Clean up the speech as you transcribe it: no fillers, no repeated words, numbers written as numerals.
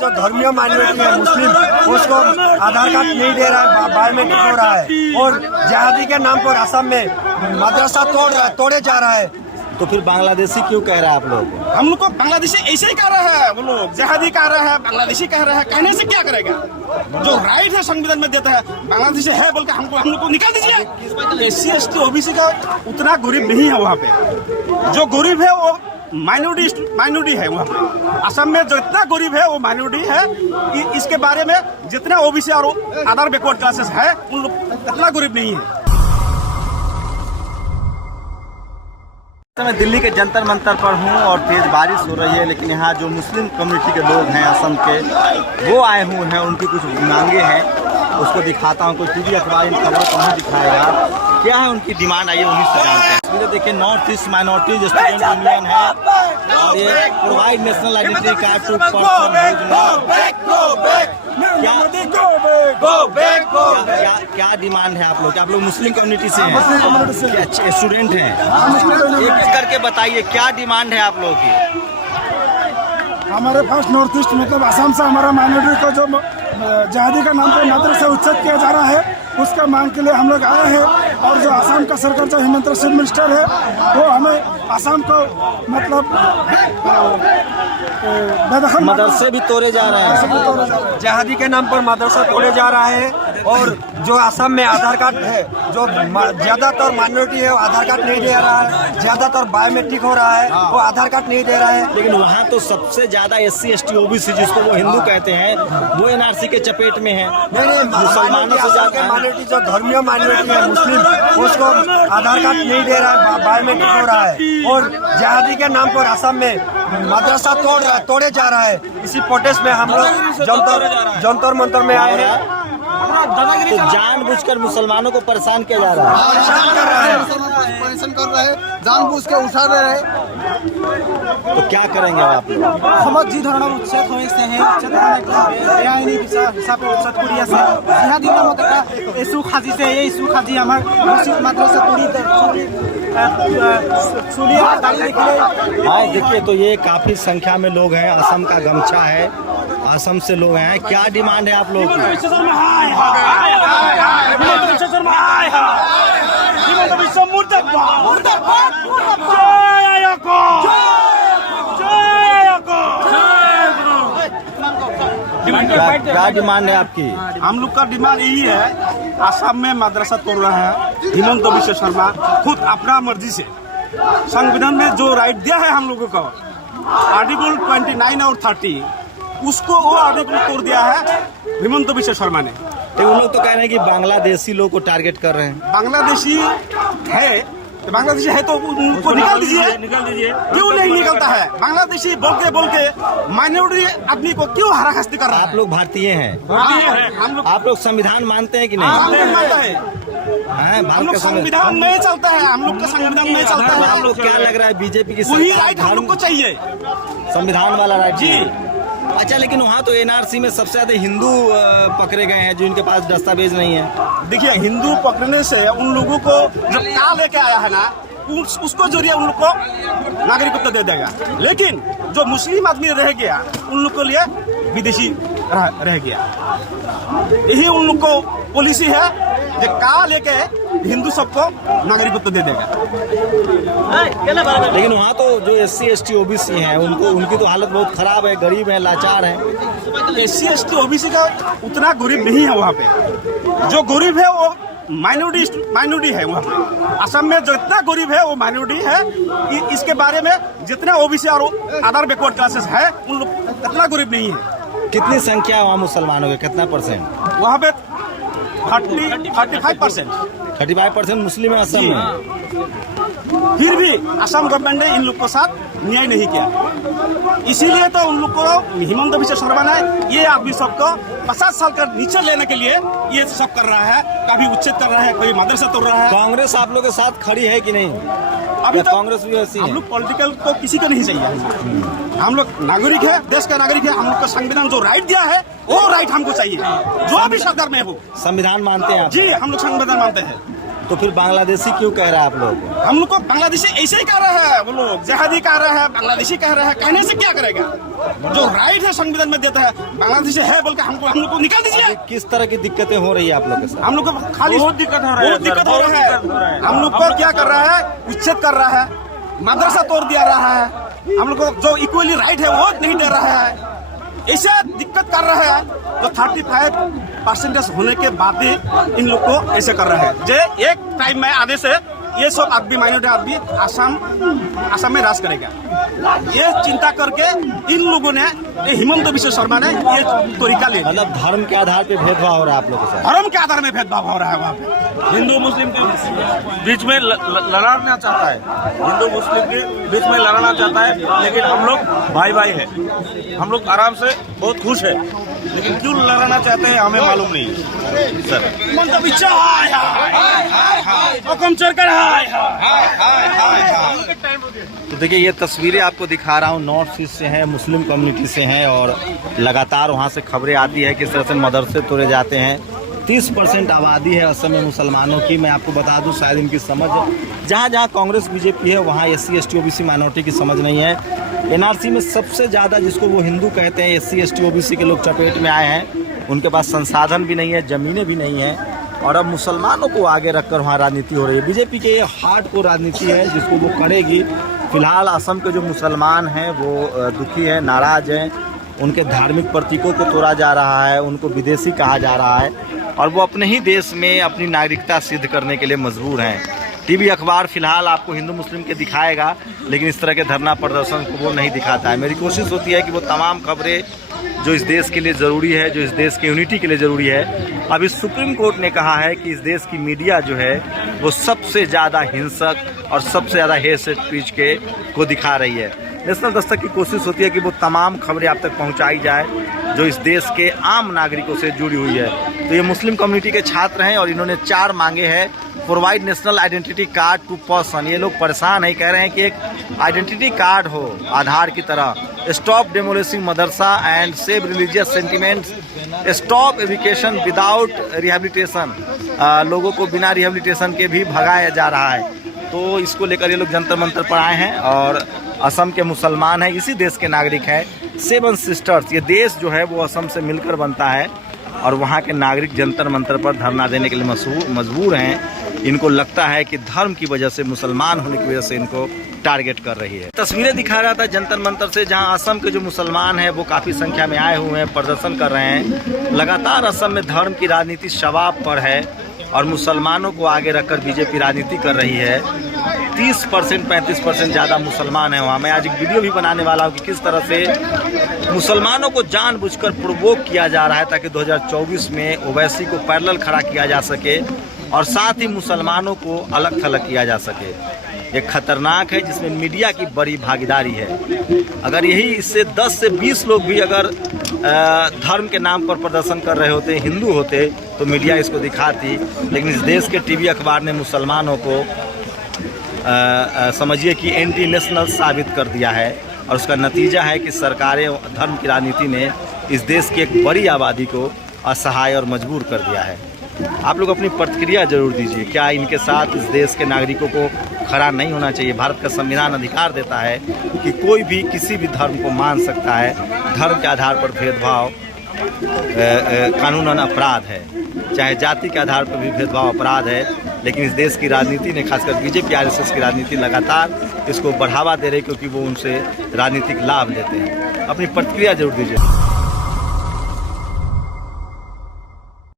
जो धर्मीय माइनॉरिटी है मुस्लिम, उसको आधार कार्ड नहीं दे रहा है, बायोमेट्रिक हो रहा है, और जिहादी के नाम पर असम में मदरसा तोड़े जा रहा है। तो फिर बांग्लादेशी क्यों कह रहा है आप लोग? हम लोग को बांग्लादेशी ऐसे ही कह रहा है, वो लोग जिहादी कह रहे हैं, बांग्लादेशी कह रहे हैं, कहने से क्या करेगा? जो राइट है संविधान में देता है, बांग्लादेशी है बोल के हम लोग को निकाल दीजिए। SC ST OBC का उतना गरीब नहीं है वहाँ पे। जो गरीब है वो माइनॉरिटी है वहाँ पे। असम में जितना गरीब है वो माइनॉरिटी है। इसके बारे में जितना OBC और अदर बैकवर्ड क्लासेस है उन लोग इतना गरीब नहीं है। मैं दिल्ली के जंतर मंतर पर हूँ और तेज बारिश हो रही है, लेकिन यहाँ जो मुस्लिम कम्युनिटी के लोग हैं असम के, वो आए हुए हैं। उनकी कुछ मांगे हैं, उसको दिखाता हूँ। कोई टीवी अखबार इन खबरों को नहीं दिखाएगा। क्या है उनकी डिमांड, आइए उन्हीं से जानते हैं। तस्वीरें देखिए, North East minorities student union है और ये provide national identity card to क्या डिमांड है आप लोग? आप लोग मुस्लिम कम्युनिटी से हैं, स्टूडेंट हैं, एक करके बताइए क्या डिमांड है आप लोगों की? हमारे पास नॉर्थ ईस्ट मतलब असम से हमारा माइनॉरिटी को जो जिहादी का नाम पर मदरसा उच्छेद किया जा रहा है, उसका मांग के लिए हम लोग आए हैं। और जो असम का सरकार जो हेमंत सिंह मिनिस्टर है, वो हमें असम को मतलब मदरसे भी तोड़े जा रहे हैं, जिहादी के नाम पर मदरसा तोड़े जा रहा है। और जो असम में आधार कार्ड है, जो ज्यादातर माइनॉरिटी है वो आधार कार्ड नहीं दे रहा है, ज्यादातर बायोमेट्रिक हो रहा है, वो आधार कार्ड नहीं दे रहा है। लेकिन वहाँ तो सबसे ज्यादा SC ST OBC जिसको वो हिंदू कहते हैं, वो NRC के चपेट में है। नहीं, मुसलमानों से ज्यादा माइनॉरिटी जो धर्मीय माइनॉरिटी है मुस्लिम, उसको आधार कार्ड नहीं दे रहा है, बायोमेट्रिक हो रहा है, और जिहादी के नाम पर असम में मदरसा तोड़े जा रहा है। इसी प्रोटेस्ट में हम लोग जंतर मंतर में आए हैं। तो जानबूझकर मुसलमानों को परेशान किया जा रहा है, परेशान कर रहे हैं, जानबूझ के उठा रहे हैं। तो क्या करेंगे आप? সমাজ যি ধৰণৰ উচ্ছেদ হৈ আছে সেই উচ্ছেদ বেআইনী হিচাপে উচ্ছেদ কৰি আছে। জিহাদী নামত এটা ইছ্যু সাজিছে, এই ইছ্যু সাজি আমাৰ মছজিদ মাদ্ৰাছা हाँ, देखिए तो ये काफी संख्या में लोग हैं। असम का गमछा है, असम से लोग हैं। क्या डिमांड है आप लोगों की? क्या डिमांड है आपकी? हम लोग का डिमांड यही है, असम में मदरसा तोड़ रहा है हिमंत बिश्व शर्मा खुद अपना मर्जी से। संविधान में जो राइट दिया है हम लोगों को, आर्टिकल 29 और 30, उसको वो आर्टिकल तोड़ दिया है हिमंत बिश्व शर्मा ने। तो उन लोग तो कह रहे हैं कि बांग्लादेशी लोग को टारगेट कर रहे हैं। बांग्लादेशी है तो उनको निकाल दीजिए। क्यों नहीं निकलता है? बांग्लादेशी बोल के माइनॉरिटी आदमी को क्यों हराखस्ती कर रहा है? आप लोग भारतीय हैं, हम लोग आप लोग संविधान मानते हैं कि नहीं? हम लोग संविधान नहीं चलता है, हम लोग का संविधान नहीं चलता है। आप लोग क्या लग रहा है बीजेपी की वही राइट हम लोग को चाहिए, संविधान वाला राइट जी। अच्छा, लेकिन वहाँ तो NRC में सबसे ज्यादा हिंदू पकड़े गए हैं जिनके पास दस्तावेज नहीं है। देखिए, हिंदू पकड़ने से उन लोगों को जब का लेके आया है ना, उसको जरिए उन लोग को नागरिकत्व दे देगा। लेकिन जो मुस्लिम आदमी रह गया, उन लोग के लिए विदेशी रह गया। यही उन लोग को पॉलिसी है, जो का लेके हिंदू सबको नागरिकत्व दे देगा। लेकिन वहाँ तो जो SC ST OBC हैं, उनकी तो हालत बहुत खराब है, गरीब है, लाचार है। SC ST OBC का उतना गरीब नहीं है वहाँ पे। जो गरीब है वो माइनॉरिटी है वहाँ पे। असम में जितना गरीब है वो माइनॉरिटी है। इसके बारे में जितना OBC और अदर बैकवर्ड क्लासेस है उन लोग इतना गरीब नहीं है। कितनी संख्या है वहाँ मुसलमानों की? कितना %? वहाँ पे 35%। 35% मुस्लिम है असम में। फिर भी असम गवर्नमेंट ने इन लोग के साथ न्याय नहीं किया। इसीलिए तो उन लोग को हिमंत बिश्व शर्मा ने ये आदमी सबको 50 साल का नीचे लेने के लिए ये सब कर रहा है। कभी उच्छेद कर रहा है, कोई मदरसा तोड़ रहा है। कांग्रेस आप लोग के साथ खड़ी है कि नहीं? अभी तो कांग्रेस भी ऐसी है। हम लोग पॉलिटिकल को किसी को नहीं चाहिए। हम लोग नागरिक है, देश का नागरिक है। हम लोग का संविधान जो राइट दिया है वो राइट हमको चाहिए, जो भी सरकार में हो। संविधान मानते हैं आप? जी, हम लोग संविधान मानते हैं। तो फिर बांग्लादेशी क्यों कह रहा है आप लोग? हम लोग को बांग्लादेशी ऐसे ही कह रहे हैं, वो लोग जिहादी कह रहे हैं, बांग्लादेशी कह रहे हैं, कहने से क्या करेगा? जो राइट है संविधान में देता है, बांग्लादेशी है बोल के हम लोग को निकाल दीजिए। किस तरह की दिक्कतें हो रही है आप लोग के साथ? हम लोग को खाली बहुत दिक्कत हो रहा है। हम लोग को क्या कर रहा है, उच्छेद कर रहा है, मदरसा तोड़ दिया रहा है, हम लोग को जो इक्वली राइट है वो नहीं दे रहा है, ऐसा दिक्कत कर रहा है। तो 35% होने के बाद भी इन लोग को ऐसे कर रहे हैं। जे एक टाइम में आधे से ये सब आदमी माइनॉरिटी आदमी आसाम में राज करेगा, ये चिंता करके इन लोगों ने, ये हिमंत बिश्व शर्मा ने ये तरीका लिया। मतलब धर्म के आधार पे भेदभाव हो रहा है आप लोगों के साथ? धर्म के आधार में भेदभाव हो रहा है वहाँ पे। हिंदू मुस्लिम के बीच में लड़ाना चाहता है, हिंदू मुस्लिम के बीच में लड़ाना चाहता है, लेकिन हम लोग भाई भाई है, हम लोग आराम से बहुत खुश है, लेकिन क्यों लड़ाना चाहते हैं हमें मालूम नहीं सर। तो देखिए ये तस्वीरें आपको दिखा रहा हूँ, नॉर्थ ईस्ट से हैं, मुस्लिम कम्युनिटी से हैं, और लगातार वहाँ से खबरें आती है किस तरह से मदरसे तोड़े जाते हैं। 30% आबादी है असम में मुसलमानों की। मैं आपको बता दूं, शायद इनकी समझ जहाँ जहाँ कांग्रेस बीजेपी है वहाँ SC ST OBC माइनॉरिटी की समझ नहीं है। NRC में सबसे ज़्यादा जिसको वो हिंदू कहते हैं SC ST OBC के लोग चपेट में आए हैं। उनके पास संसाधन भी नहीं है, ज़मीनें भी नहीं हैं, और अब मुसलमानों को आगे रखकर वहाँ राजनीति हो रही है। बीजेपी के ये हार्डकोर राजनीति है जिसको वो करेगी। फिलहाल असम के जो मुसलमान हैं वो दुखी हैं, नाराज़ हैं, उनके धार्मिक प्रतीकों को तोड़ा जा रहा है, उनको विदेशी कहा जा रहा है, और वो अपने ही देश में अपनी नागरिकता सिद्ध करने के लिए मजबूर हैं। टीवी अखबार फिलहाल आपको हिंदू मुस्लिम के दिखाएगा, लेकिन इस तरह के धरना प्रदर्शन को वो नहीं दिखाता है। मेरी कोशिश होती है कि वो तमाम खबरें जो इस देश के लिए ज़रूरी है, जो इस देश की यूनिटी के लिए ज़रूरी है। अभी सुप्रीम कोर्ट ने कहा है कि इस देश की मीडिया जो है वो सबसे ज़्यादा हिंसक और सबसे ज़्यादा हेट स्पीच को दिखा रही है। नेशनल दस्तक की कोशिश होती है कि वो तमाम खबरें आप तक पहुंचाई जाए जो इस देश के आम नागरिकों से जुड़ी हुई है। तो ये मुस्लिम कम्युनिटी के छात्र हैं और इन्होंने 4 मांगे हैं। Provide national identity card to person. ये लोग परेशान है, कह रहे हैं कि एक आइडेंटिटी कार्ड हो आधार की तरह। स्टॉप डेमोलिशिंग मदरसा and save religious sentiments. Stop education without rehabilitation. लोगों को बिना रिहेबिलिटेशन के भी भगाया जा रहा है। तो इसको लेकर ये लोग जंतर मंतर पर आए हैं और असम के मुसलमान हैं, इसी देश के नागरिक हैं। 7 सिस्टर्स, ये देश जो है वो असम से मिलकर बनता है और वहाँ के नागरिक जंतर मंतर पर धरना देने के लिए मजबूर हैं। इनको लगता है कि धर्म की वजह से, मुसलमान होने की वजह से इनको टारगेट कर रही है। तस्वीरें दिखा रहा था जंतर मंतर से, जहां असम के जो मुसलमान हैं वो काफ़ी संख्या में आए हुए हैं, प्रदर्शन कर रहे हैं। लगातार असम में धर्म की राजनीति शबाब पर है और मुसलमानों को आगे रखकर बीजेपी राजनीति कर रही है। 30% 35% ज़्यादा मुसलमान हैं वहाँ। मैं आज एक वीडियो भी बनाने वाला हूँ कि किस तरह से मुसलमानों को जानबूझकर प्रोवोक किया जा रहा है ताकि 2024 में ओवैसी को पैरेलल खड़ा किया जा सके और साथ ही मुसलमानों को अलग थलग किया जा सके। ये खतरनाक है, जिसमें मीडिया की बड़ी भागीदारी है। अगर यही इससे 10 से 20 लोग भी अगर धर्म के नाम पर प्रदर्शन कर रहे होते, हिंदू होते, तो मीडिया इसको दिखाती। लेकिन इस देश के टीवी अखबार ने मुसलमानों को समझिए कि एंटी नेशनल साबित कर दिया है और उसका नतीजा है कि सरकारें धर्म की राजनीति ने इस देश की एक बड़ी आबादी को असहाय और मजबूर कर दिया है। आप लोग अपनी प्रतिक्रिया जरूर दीजिए। क्या इनके साथ इस देश के नागरिकों को खड़ा नहीं होना चाहिए? भारत का संविधान अधिकार देता है कि कोई भी किसी भी धर्म को मान सकता है। धर्म के आधार पर भेदभाव कानूनन अपराध है, चाहे जाति के आधार पर भी भेदभाव अपराध है। लेकिन इस देश की राजनीति ने, खासकर बीजेपी RSS की राजनीति लगातार इसको बढ़ावा दे रही, क्योंकि वो उनसे राजनीतिक लाभ लेते हैं। अपनी प्रतिक्रिया जरूर दीजिए।